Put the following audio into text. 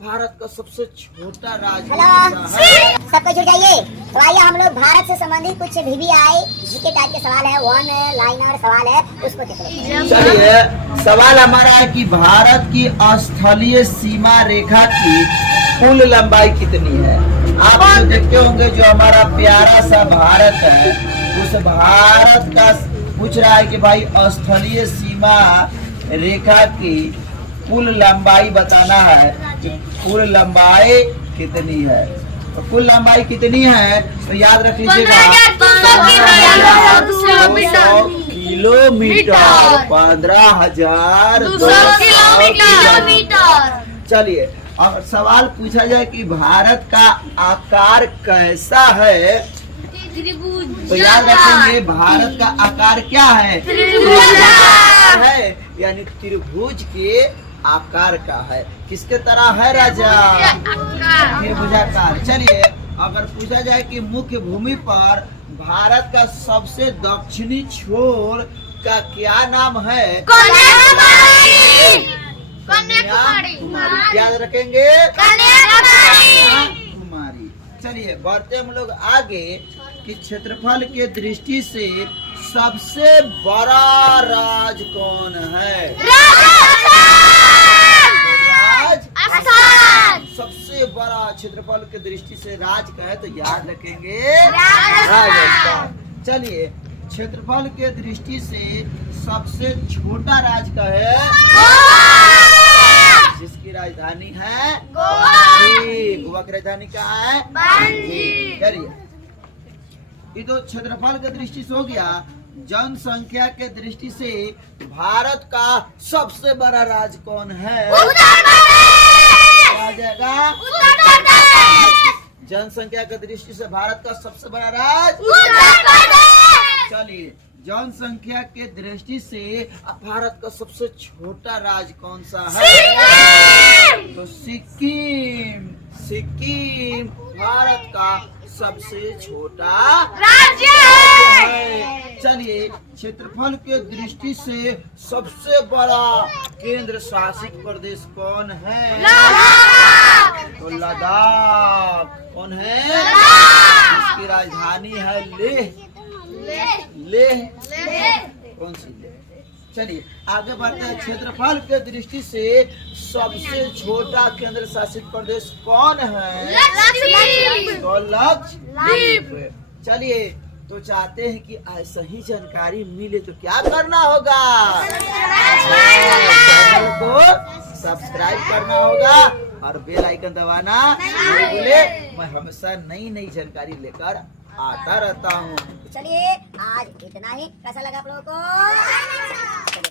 भारत का सबसे छोटा राज्य हेलो, कौन सा है? सबको जुड़ जाइए। तो आइए हम लोग भारत से संबंधित कुछ VVI जीके टाइप के सवाल है, वन लाइनर सवाल है, उसको देख लेते हैं। चलिए, सवाल हमारा है कि भारत की स्थलीय सीमा रेखा की कुल लंबाई कितनी है? आप जो देखते होंगे, जो हमारा प्यारा सा भारत है, उस भारत का पूछ रहा है कि भाई स्थलीय सीमा रेखा की कुल लंबाई बताना है कि कुल लंबाई कितनी है। तो कुल लंबाई कितनी है तो याद रख लीजिएगा, 200 किलोमीटर, 15,200 किलोमीटर। चलिए, और सवाल पूछा जाए कि भारत का आकार कैसा है, तो याद रखेंगे भारत का आकार क्या है? है, यानी त्रिभुज के आकार का है। किसके तरह है राजा? त्रिभुजाकार। चलिए, अगर पूछा जाए कि मुख्य भूमि पर भारत का सबसे दक्षिणी छोर का क्या नाम है? कन्याकुमारी। याद रखेंगे, कन्याकुमारी। चलिए, बढ़ते हम लोग आगे कि क्षेत्रफल के दृष्टि से सबसे बड़ा राज्य कौन है? सबसे बड़ा क्षेत्रफल के दृष्टि से राज्य का है तो याद रखेंगे राजस्थान। चलिए, क्षेत्रफल के दृष्टि से सबसे छोटा राज्य का है, जिसकी राजधानी है पणजी। गोवा की राजधानी क्या है? पणजी। चलिए, ये तो क्षेत्रफल के दृष्टि से हो गया। जनसंख्या के दृष्टि से भारत का सबसे बड़ा राज्य कौन है? आ जाएगा जनसंख्या की दृष्टि से भारत का सबसे बड़ा राज्य। चलिए, जनसंख्या के दृष्टि से भारत का सबसे छोटा राज्य कौन सा है? तो सिक्किम। सिक्किम भारत का सबसे छोटा राज्य है। चलिए, क्षेत्रफल के दृष्टि से सबसे बड़ा केंद्र शासित प्रदेश कौन है? तो लद्दाख। कौन है? इसकी राजधानी है लेह। लेह। कौन सी लेह? चलिए, आगे बढ़ते हैं। क्षेत्रफल के दृष्टि से सबसे छोटा केंद्र शासित प्रदेश कौन है? तो लक्षद्वीप। चलिए, तो चाहते हैं कि ऐसा ही जानकारी मिले तो क्या करना होगा? चैनल को सब्सक्राइब करना होगा और बेल आइकन दबाना नहीं भूले। मैं हमेशा नई नई जानकारी लेकर आता रहता हूँ। चलिए, आज इतना ही। कैसा लगा आप लोगों को?